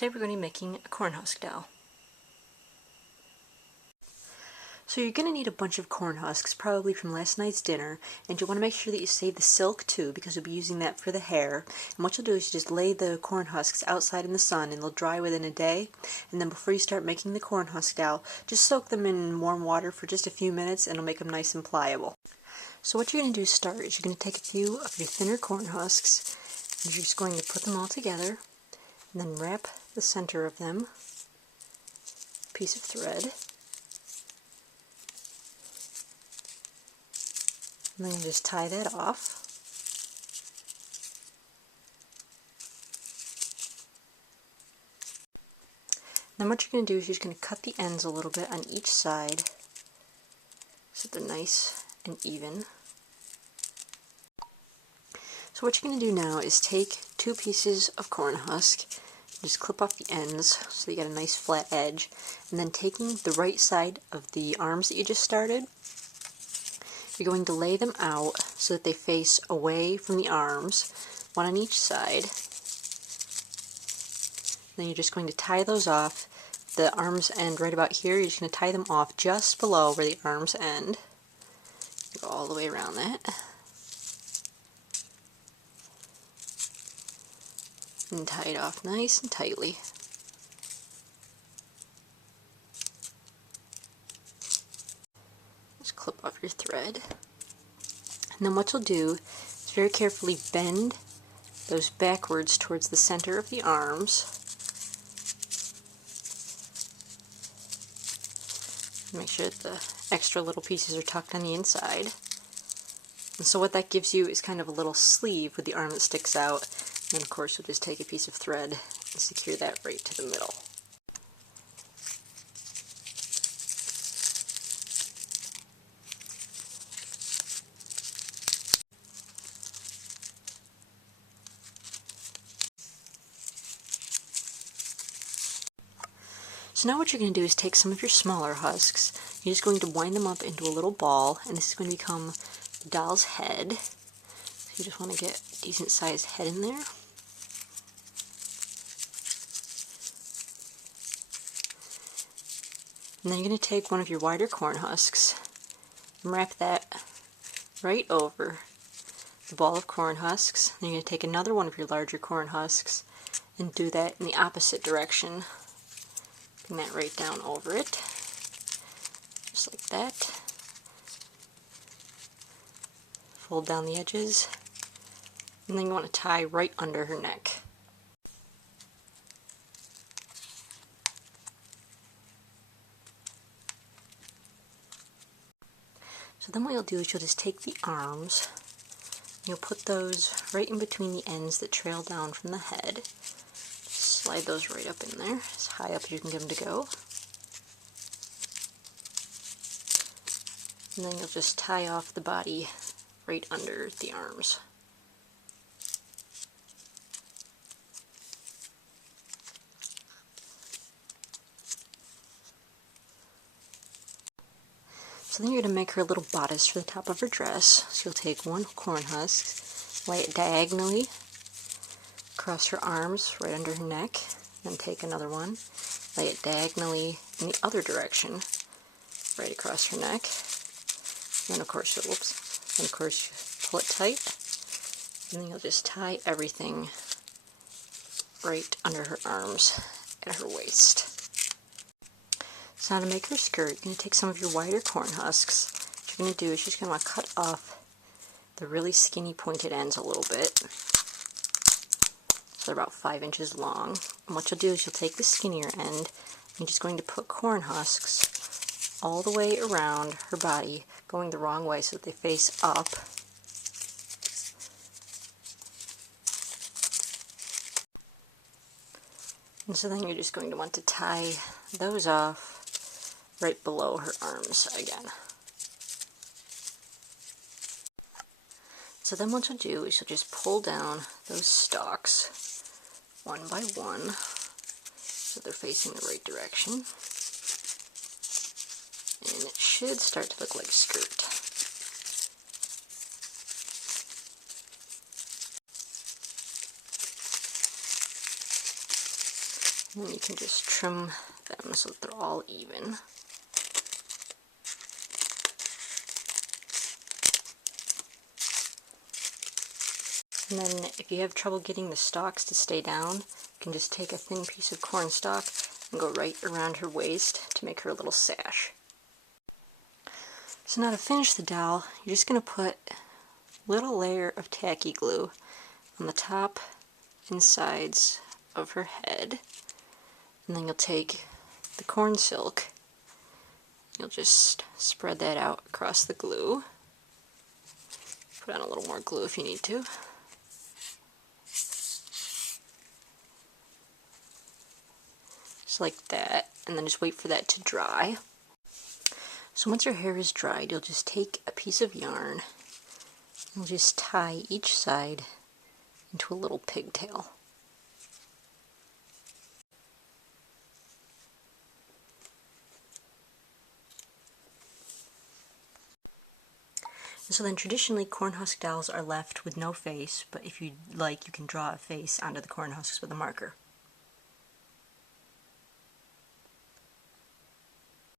Today we're going to be making a corn husk doll. So you're going to need a bunch of corn husks, probably from last night's dinner, and you want to make sure that you save the silk too, because you'll be using that for the hair. And what you'll do is you just lay the corn husks outside in the sun and they'll dry within a day. And then before you start making the corn husk doll, just soak them in warm water for just a few minutes and it'll make them nice and pliable. So what you're going to do to start is you're going to take a few of your thinner corn husks and you're just going to put them all together and then wrap the center of them a piece of thread. And then you just tie that off. Then what you're going to do is you're just going to cut the ends a little bit on each side so they're nice and even. So what you're going to do now is take 2 pieces of corn husk, just clip off the ends so you get a nice flat edge, and then taking the right side of the arms that you just started, you're going to lay them out so that they face away from the arms, one on each side. Then you're just going to tie those off. The arms end right about here. You're just going to tie them off just below where the arms end. Go all the way around that. And tie it off nice and tightly. Just clip off your thread. And then what you'll do is very carefully bend those backwards towards the center of the arms. Make sure that the extra little pieces are tucked on the inside. And so what that gives you is kind of a little sleeve with the arm that sticks out. And then of course you'll just take a piece of thread and secure that right to the middle. So now what you're going to do is take some of your smaller husks. You're just going to wind them up into a little ball, and this is going to become the doll's head. So you just want to get a decent sized head in there. And then you're going to take one of your wider corn husks and wrap that right over the ball of corn husks. Then you're going to take another one of your larger corn husks and do that in the opposite direction. Bring that right down over it, just like that. Fold down the edges, and then you want to tie right under her neck. So then what you'll do is you'll just take the arms, and you'll put those right in between the ends that trail down from the head. Slide those right up in there, as high up as you can get them to go. And then you'll just tie off the body right under the arms. So then you're going to make her a little bodice for the top of her dress. So you'll take one corn husk, lay it diagonally across her arms, right under her neck, then take another one, lay it diagonally in the other direction, right across her neck, and then of course, you pull it tight, and then you'll just tie everything right under her arms at her waist. So now to make her skirt, you're going to take some of your wider corn husks. What you're going to do is you're just going to want to cut off the really skinny pointed ends a little bit. So they're about 5 inches long. And what you'll do is you'll take the skinnier end and you're just going to put corn husks all the way around her body, going the wrong way so that they face up. And so then you're just going to want to tie those off right below her arms again. So then what you'll do is you'll just pull down those stalks one by one so they're facing the right direction. And it should start to look like a skirt. you can just trim them so that they're all even. And then if you have trouble getting the stalks to stay down, you can just take a thin piece of cornstalk and go right around her waist to make her a little sash. So now to finish the doll, you're just going to put a little layer of tacky glue on the top and sides of her head. And then you'll take the corn silk, you'll just spread that out across the glue. Put on a little more glue if you need to. Just like that, and then just wait for that to dry. So once your hair is dried, you'll just take a piece of yarn and just tie each side into a little pigtail. So then traditionally corn husk dolls are left with no face, but if you'd like you can draw a face onto the corn husks with a marker.